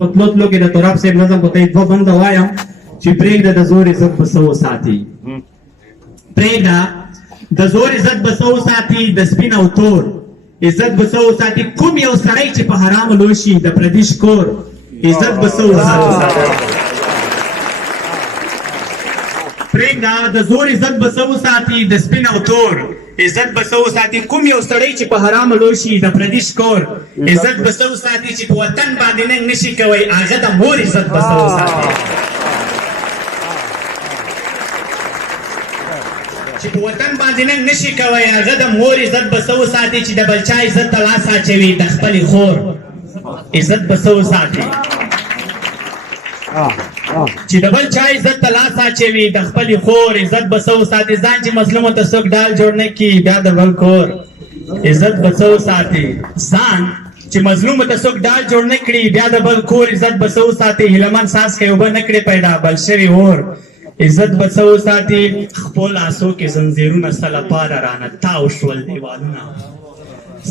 تلو کې د تراب صاحب نظم ته دوه بند وایم چې پرېږده د زور عزت به څه وساتي پرېږده د زور عزت به څه وساتي د سپین او تور عزت به څه وساتي کوم یو سړی چې په حرامو لوی شي د پردي شکور عزت به څه وساتي پرېږده د زور عزت به څه وساتي د سپین او تور عزت به څه وساتي کوم یو سړی چې په حرامو لوی شي د پردي شکور عزت به څه وساتي چې په وطن باندې ننګ نشي کوی هغه د مور عزت به څه وساتي چې په وطن باندې ننګ نشي کوی هغه د مور عزت به څه وساتي چې د بل چا عزت ته لاس اچوي د خپلې خور عزت به څه وساتي چې د بل چا عزت ته لاس اچوي د خپلې خور عزت به څه وساتي ځان چې مظلومو ته څوک ډال جوړ نه کړي بیا د بل کور عزت به څه وساتي ځان چې مظلومو ته څوک ډال جوړ نه کړي بیا د بل کور عزت به څه وساتي هیلهمن ساس کوي اوبه نه کړي پیدا بل شوي اور عزت به څه وساتي خپل آسو کې زنځیرونه څه لپاره رانه تاو شول دیوالونه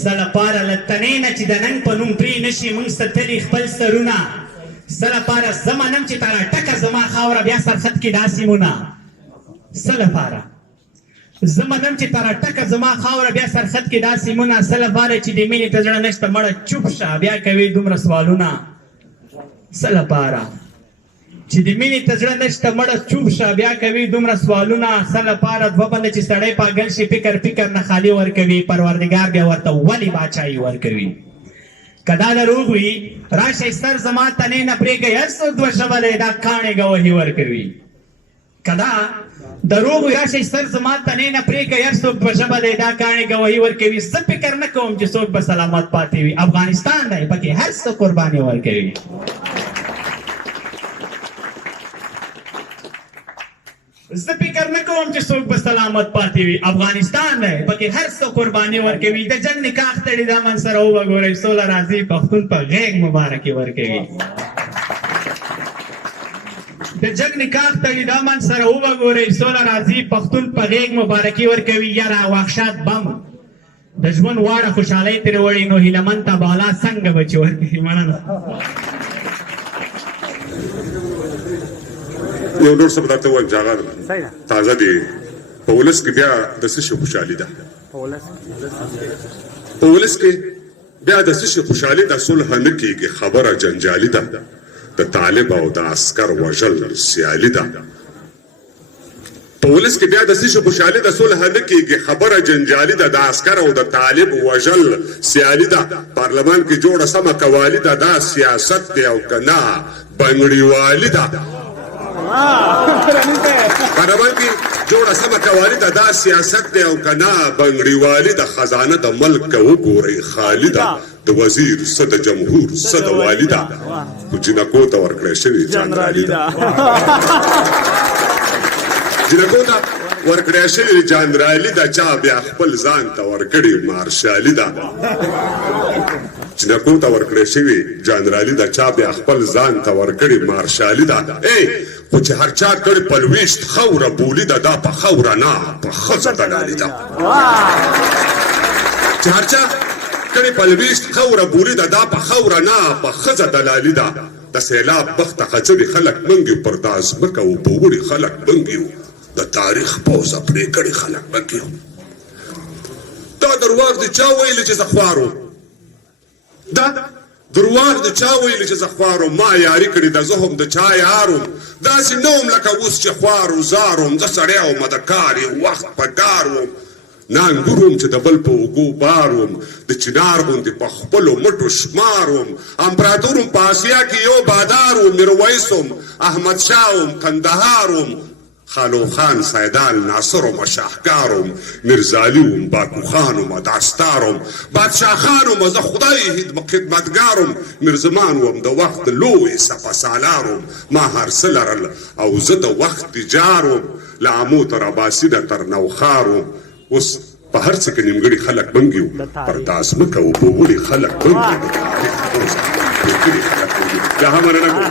څه لپاره له تنې نه چې د ننګ په نوم پرې نه شي موږ ستلي خپل سرونه څه لپاره زه منم چې تا راټکه زما خاوره بیا سرخط کې دا سیمونه څه لپاره زه منم چې تا راټکه زما خاوره بیا سرخط کې دا سیمونه څه لپاره چې د مینې ته زړه نشته مړه چوپ شه بیا کوي دومره سوالونه څه لپاره چې د مینې ته زړه نشته مړه چوپ شه بیا کوي دومره سوالونه څه لپاره دوه بنده چې سړی پاگل شي فکر نه خالي ورکوي پروردګار بیا ورته ولې باچایي ورکوي که دا دروغ وي راشئ سر زما تنې نه پرېږئ هر څوک دوه ژبه دی دا کاڼې ګواهي ورکوي که دا دروغ وي راشئ سر زما تنې نه پرېږئ هر څوک دوه ژبه دی دا کاڼې ګواهي ورکوي زه فکر نه کوم چې څوک به سلامت پاتې وي افغانستان دی پکې هر څه قرباني ورکوي زه فکر نه کوم چې څوک به سلامت پاتې وي افغانستان دی پکې هر څه قرباني ورکوي د جنګ نکاح تړي دا من سره وګورئ سوله راځي پښتون په غیږ مبارکي ورکوي د جنګ نکاح تړي دا من سره وګورئ سوله راځي پښتون په غیږ مبارکي ورکوي یاره واخشات بم د ژوند واړه خوشحالۍ ترې وړي نو هیلهمن ته بالا څنګه بچي ورکوي مننه یو نور څه به درته ووایم چې هغه تازه دی په ولس کې بیا د څه شي خوشحالي ده په ولس کې بیا د څه شي خوشحالي ده صلح نه کېږي خبره جنجالي ده د طالب او د عسکر وژل سیالي ده په ولس کې بیا د څه شي خوشحالي ده صلح نه کېږي خبره جنجالي ده د عسکر او د طالب وژل سیالي ده پارلمان کې جوړه سمه قوالي ده دا سیاست دی او که نه بنګړیوالي ده پارلمان کې جوړه سمه قوالي ده دا سیاست دی او که نه بنګړیوالي ده خزانه د ملک که وګورئ خالي ده د وزیر څه د جمهور څه د والي ده خو جینکو ته ورکړی شوې جانرالي ده جینکو ته ورکړی شوې جانرالي ده چا بیا خپل ځان ته ورکړې مارشالي ده جینکو ته ورکړی شوې جانرالي ده چا بیا خپل ځان ته ورکړې مارشالي ده خو چې هر چا کړي پلویشت خوره بولي ده دا په خوره نه په ښځه دلالي ده چې هر چا کړي پلویشت خوره بولي ده دا په خوره نه په ښځه دلالي ده د سیلاب بخته خچوي خلک منګي پر دا ځمکه و په وړي خلک منګي د تاریخ پوزه پرې کړي خلک منګي دا درواغ د چا ویلي چې زه خوارو دا درواغ د چا ویلي چې زه خوارو ما یاري کړې ده زه هم د چا یاروم داسې نه وم لکه اوس چې خوار و زار وم زه سړی وم د کار وخت په کار وم نه انګور وم چې د بل په اوږو بار وم د چنار غوندې په خپلو مټو شمار وم امپراتور وم په اسیا کې یو بادار وم میرویس وم احمدشاه وم کندهار وم خالو خان سیدال ناصر وم شاهکار وم میرزالي وم باکو خان وم داستار وم بادشاه خان وم زه خدای خدمتګار وم میرزمان وم د وخت لوی سپه سالار وم ما هر څه لرل او زه د وخت تجار وم له عمو تر اباسینه تر نوخار وم اوس په هر څه کې نیمګړي خلک بنګي وو پر دا ځمکه و په وړي خلک بنګي بیا هم مننه کوم